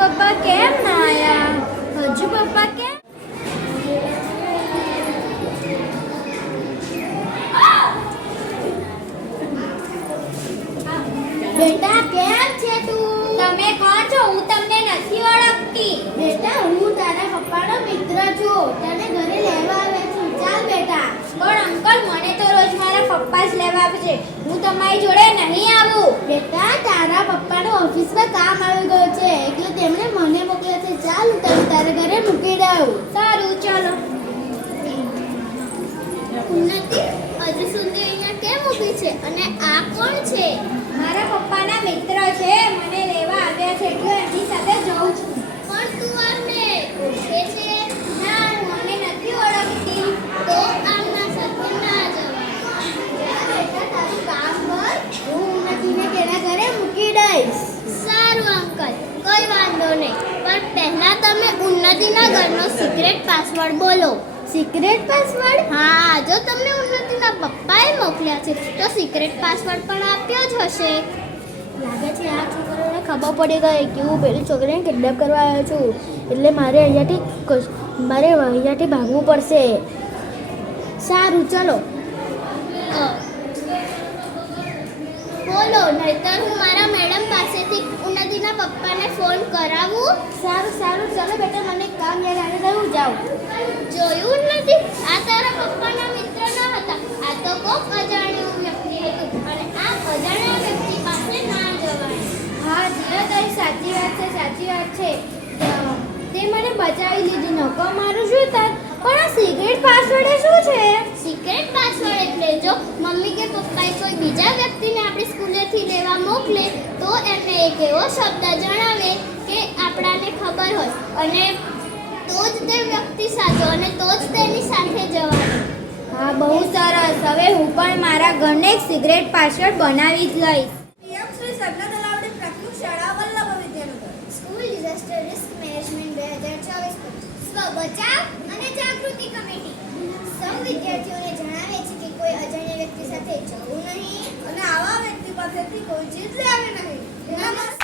પપ્પા કેમ ના આયા? હજુ પપ્પા કેમ? બેટા કેમ છે તું? તમે કોણ છો? હું તમને નથી ઓળખતી. બેટા હું તારા પપ્પાનો મિત્ર છું. તને ઘરે લેવા આવે છું. ચાલ બેટા. પણ અંકલ મને તો રોજ મારા પપ્પા જ લેવા આવે છે. હું તમારી જોડે નહીં આવું. બેટા તારા પપ્પાનો ઓફિસમાં કામ આવી ગયું છે એટલે તેમણે મને મોકલ્યા છે. ચાલ હું તને તારા ઘરે મૂકી દઉં. સારું ચાલો. ઉન્નતિ હજુ સુધી અહીંયા કેમ ઊભી છે? અને આ કોણ છે? મારા પપ્પાના મિત્ર છે. મને લેવા આવ્યા છે એટલે એમની સાથે જઉં છું. પણ તું આમને ઓળખે છે? ના હું આને નથી ઓળખતી. તો આમના સાથે ના જવાય. તારું કામ કર. હું ઉન્નતિને તેના ઘરે મૂકી દઈશ. સારું અંકલ કોઈ વાંધો નહીં. પણ પહેલા તમે ઉન્નતિના ઘરનો સિક્રેટ પાસવર્ડ બોલો. Secret password? હા, જો તમને ઉન્નતિના પપ્પાએ મોકલ્યા છે તો સિક્રેટ પાસવર્ડ પણ આપ્યો જ હશે. લાગે છે આ છોકરાને ખબર પડી ગઈ કે હું પેલી છોકરીને કિડનેપ કરવા આવ્યો છું એટલે મારે અહીંયાથી ભાગવું પડશે. સારું ચલો. બોલો નહીતર હું મારા મેડમ પાસેથી ઉન્નતિના પપ્પાને ફોન કરાવું. સારું ચાલો બેટા મને કામ યાદ આવે તો હું જાઉં. જોયું નથી આ તારા પપ્પાના મિત્ર ન હતા. આ તો કોક અજાણ્યું વ્યક્તિ હતું અને આ અજાણ્યા વ્યક્તિ પાસે ના જવાય. હા જીરા તારી સાચી વાત છે. તે મને બચાવી લીધી. નકો મારું શું થાય? પણ આ સિક્રેટ પાસવર્ડ શું છે? સિક્રેટ પાસવર્ડ એટલે જો મમ્મી કે પપ્પાએ કોઈ બીજા વ્યક્તિને આપણી સ્કૂલેથી લેવા મોકલે તો એમને એક એવો શબ્દ જણાવે કે આપણાને ખબર હોય અને તો જ તે વ્યક્તિ સાચો અને તો જ તેની સાથે જવાનું. હા બહુ સરસ. હવે હું પણ મારા ઘરને એક સિક્રેટ પાસવર્ડ બનાવી જ લઈશ. પીએમ શ્રી સગના તલાવડી પ્રાથમિક શાળા Vallabh Vidyanagar. School disaster risk management 2024 સ્વ બચાવ અને જાગૃતિ કમિટી સૌ વિદ્યાર્થીઓને જણાવે છે કે કોઈ અજાણ્યા વ્યક્તિ સાથે જવું નહીં અને આવા વ્યક્તિ પાસેથી કોઈ ચીજ લેવી નહીં. નમસ્તે.